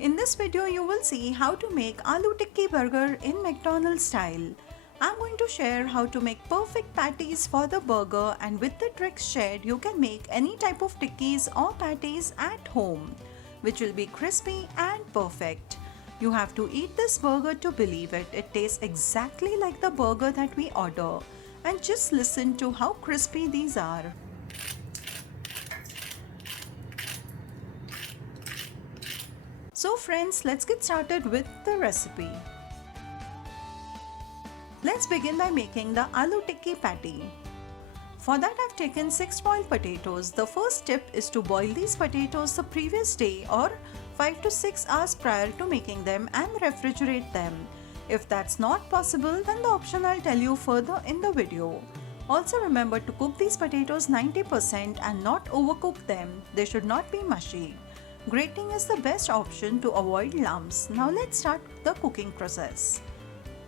In this video, you will see how to make Aloo Tikki burger in McDonald's style. I'm going to share how to make perfect patties for the burger, and with the tricks shared, you can make any type of tikkis or patties at home, which will be crispy and perfect. You have to eat this burger to believe it. It tastes exactly like the burger that we order. And just listen to how crispy these are. So friends, let's get started with the recipe. Let's begin by making the Aloo Tikki patty. For that I've taken 6 boiled potatoes. The first tip is to boil these potatoes the previous day or 5 to 6 hours prior to making them and refrigerate them. If that's not possible, then the option I'll tell you further in the video. Also remember to cook these potatoes 90% and not overcook them. They should not be mushy. Grating is the best option to avoid lumps. Now let's start the cooking process.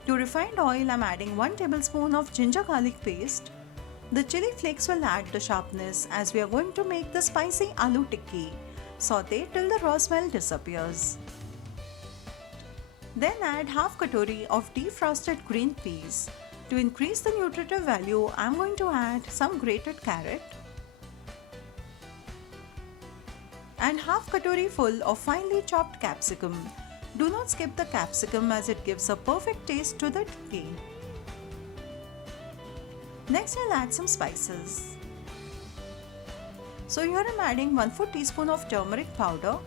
To refined oil, I'm adding 1 tablespoon of ginger garlic paste. The chili flakes will add the sharpness as we are going to make the spicy aloo tikki. Saute till the raw smell disappears. Then add half katori of defrosted green peas. To increase the nutritive value, I'm going to add some grated carrot and half katori full of finely chopped capsicum. Do not skip the capsicum as it gives a perfect taste to the tikki. Next I'll add some spices. So here I'm adding 1/4 teaspoon of turmeric powder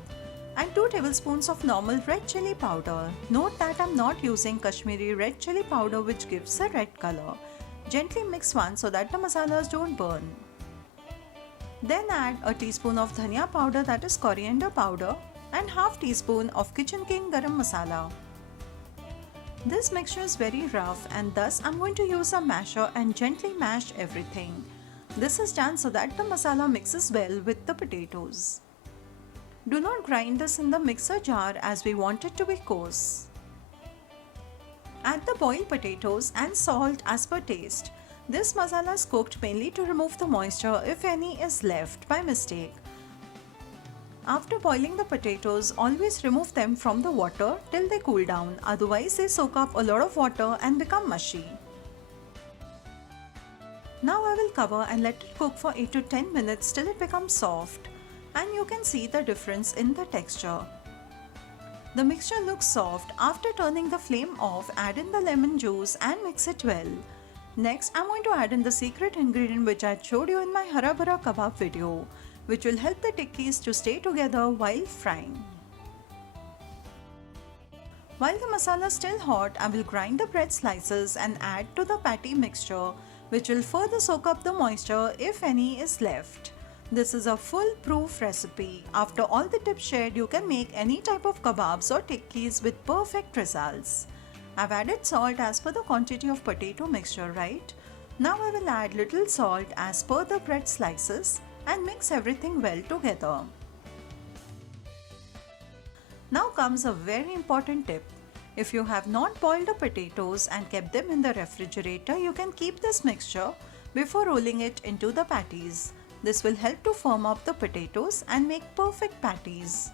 and 2 tablespoons of normal red chili powder. Note that I'm not using Kashmiri red chili powder which gives a red color. Gently mix one so that the masalas don't burn. Then add a teaspoon of dhania powder, that is coriander powder, and half teaspoon of Kitchen King garam masala. This mixture is very rough and thus I'm going to use a masher and gently mash everything. This is done so that the masala mixes well with the potatoes. Do not grind this in the mixer jar as we want it to be coarse. Add the boiled potatoes and salt as per taste. This masala is cooked mainly to remove the moisture if any is left by mistake. After boiling the potatoes, always remove them from the water till they cool down, otherwise they soak up a lot of water and become mushy. Now I will cover and let it cook for 8 to 10 minutes till it becomes soft, and you can see the difference in the texture. The mixture looks soft. After turning the flame off, add in the lemon juice and mix it well. Next, I'm going to add in the secret ingredient which I showed you in my Hara Bhara Kebab video, which will help the tikkis to stay together while frying. While the masala is still hot, I will grind the bread slices and add to the patty mixture, which will further soak up the moisture if any is left. This is a foolproof recipe. After all the tips shared, you can make any type of kebabs or tikkis with perfect results. I've added salt as per the quantity of potato mixture, right? Now I will add little salt as per the bread slices and mix everything well together. Now comes a very important tip. If you have not boiled the potatoes and kept them in the refrigerator, you can keep this mixture before rolling it into the patties. This will help to firm up the potatoes and make perfect patties.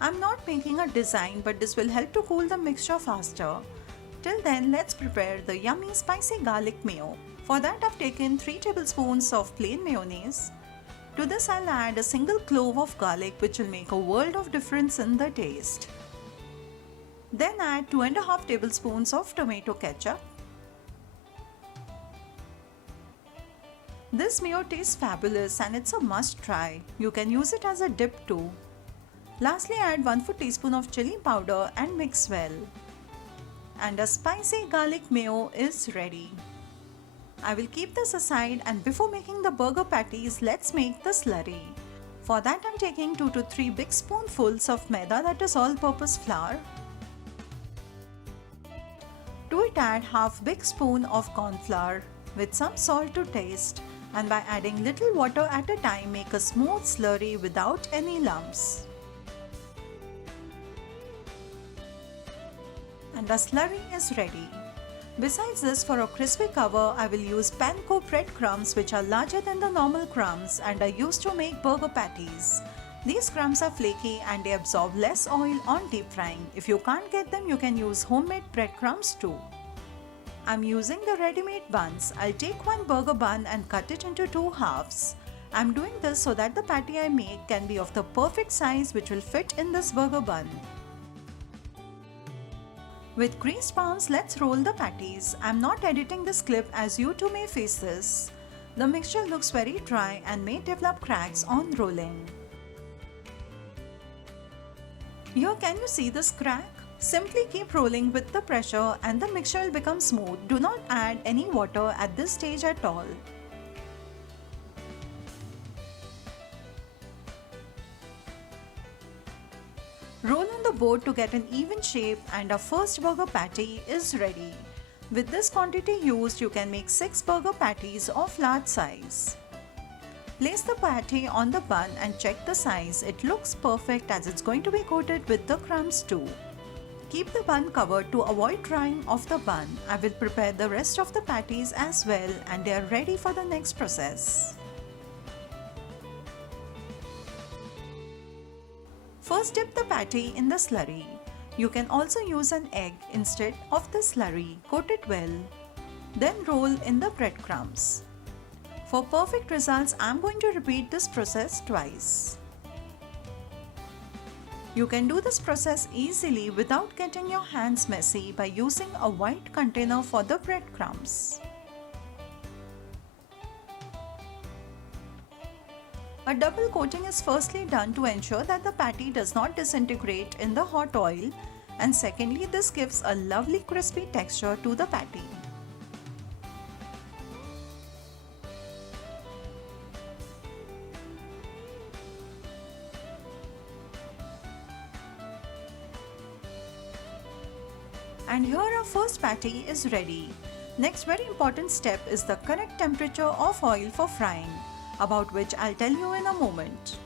I'm not making a design, but this will help to cool the mixture faster. Till then, let's prepare the yummy spicy garlic mayo. For that I've taken 3 tablespoons of plain mayonnaise. To this I'll add a single clove of garlic which will make a world of difference in the taste. Then add 2.5 tablespoons of tomato ketchup. This mayo tastes fabulous and it's a must try. You can use it as a dip too. Lastly, add 1/4 teaspoon of chili powder and mix well. And a spicy garlic mayo is ready. I will keep this aside, and before making the burger patties, let's make the slurry. For that I'm taking 2 to 3 big spoonfuls of maida, that is all-purpose flour. To it add half big spoon of corn flour with some salt to taste, and by adding little water at a time, make a smooth slurry without any lumps. And the slurry is ready. Besides this, for a crispy cover, I will use panko bread crumbs which are larger than the normal crumbs and are used to make burger patties. These crumbs are flaky and they absorb less oil on deep frying. If you can't get them, you can use homemade breadcrumbs too. I'm using the ready-made buns. I'll take one burger bun and cut it into two halves. I'm doing this so that the patty I make can be of the perfect size which will fit in this burger bun. With greased palms, let's roll the patties. I'm not editing this clip as you too may face this. The mixture looks very dry and may develop cracks on rolling. Here, can you see this crack? Simply keep rolling with the pressure and the mixture will become smooth. Do not add any water at this stage at all. Roll on the board to get an even shape and our first burger patty is ready. With this quantity used, you can make 6 burger patties of large size. Place the patty on the bun and check the size. It looks perfect as it's going to be coated with the crumbs too. Keep the bun covered to avoid drying of the bun. I will prepare the rest of the patties as well and they are ready for the next process. First, dip the patty in the slurry. You can also use an egg instead of the slurry. Coat it well. Then roll in the breadcrumbs. For perfect results, I am going to repeat this process twice. You can do this process easily without getting your hands messy by using a white container for the breadcrumbs. A double coating is firstly done to ensure that the patty does not disintegrate in the hot oil, and secondly, this gives a lovely crispy texture to the patty. And here our first patty is ready. Next very important step is the correct temperature of oil for frying, about which I'll tell you in a moment.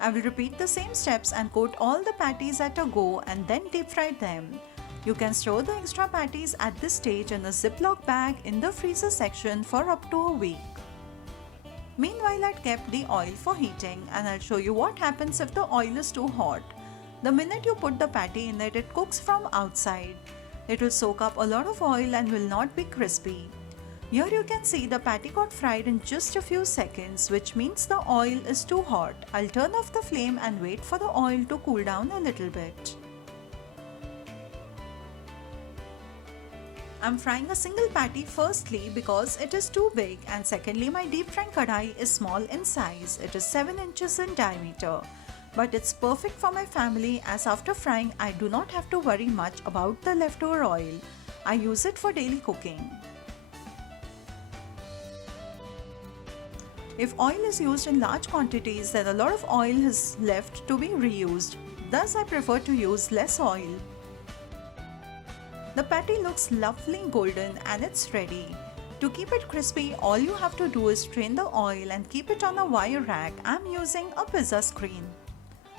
I will repeat the same steps and coat all the patties at a go and then deep fry them. You can store the extra patties at this stage in a Ziploc bag in the freezer section for up to a week. Meanwhile, I'd kept the oil for heating and I'll show you what happens if the oil is too hot. The minute you put the patty in it, it cooks from outside. It will soak up a lot of oil and will not be crispy. Here you can see the patty got fried in just a few seconds, which means the oil is too hot. I'll turn off the flame and wait for the oil to cool down a little bit. I'm frying a single patty firstly because it is too big, and secondly my deep frying kadai is small in size. It is 7 inches in diameter. But it's perfect for my family as after frying I do not have to worry much about the leftover oil. I use it for daily cooking. If oil is used in large quantities, then a lot of oil is left to be reused. Thus I prefer to use less oil. The patty looks lovely golden and it's ready. To keep it crispy, all you have to do is strain the oil and keep it on a wire rack. I'm using a pizza screen.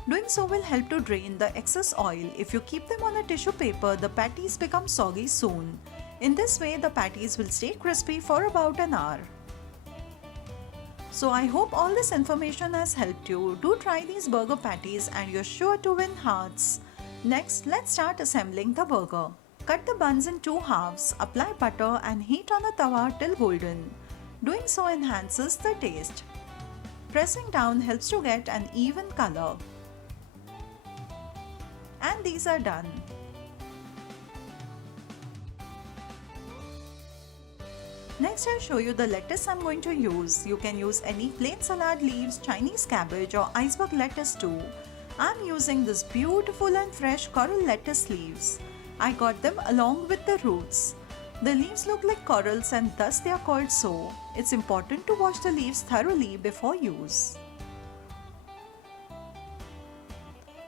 Doing so will help to drain the excess oil. If you keep them on a tissue paper, the patties become soggy soon. In this way, the patties will stay crispy for about an hour. So I hope all this information has helped you. Do try these burger patties and you're sure to win hearts. Next, let's start assembling the burger. Cut the buns in 2 halves, apply butter and heat on a tawa till golden. Doing so enhances the taste. Pressing down helps to get an even color. And these are done. Next, I'll show you the lettuce I'm going to use. You can use any plain salad leaves, Chinese cabbage or iceberg lettuce too. I'm using this beautiful and fresh coral lettuce leaves. I got them along with the roots. The leaves look like corals and thus they are called so. It's important to wash the leaves thoroughly before use.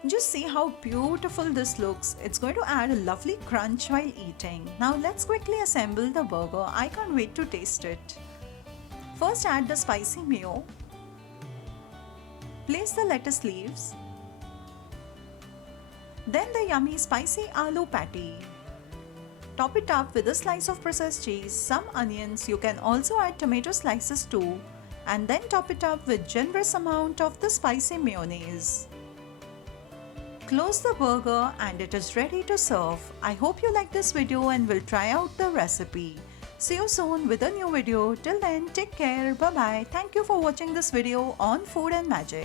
Just see how beautiful this looks. It's going to add a lovely crunch while eating. Now let's quickly assemble the burger. I can't wait to taste it. First, add the spicy mayo. Place the lettuce leaves. Then the yummy spicy aloo patty. Top it up with a slice of processed cheese, some onions. You can also add tomato slices too. and then top it up with generous amount of the spicy mayonnaise. Close the burger and it is ready to serve. I hope you like this video and will try out the recipe. See you soon with a new video. Till then, take care. Bye bye. Thank you for watching this video on Food and Magic.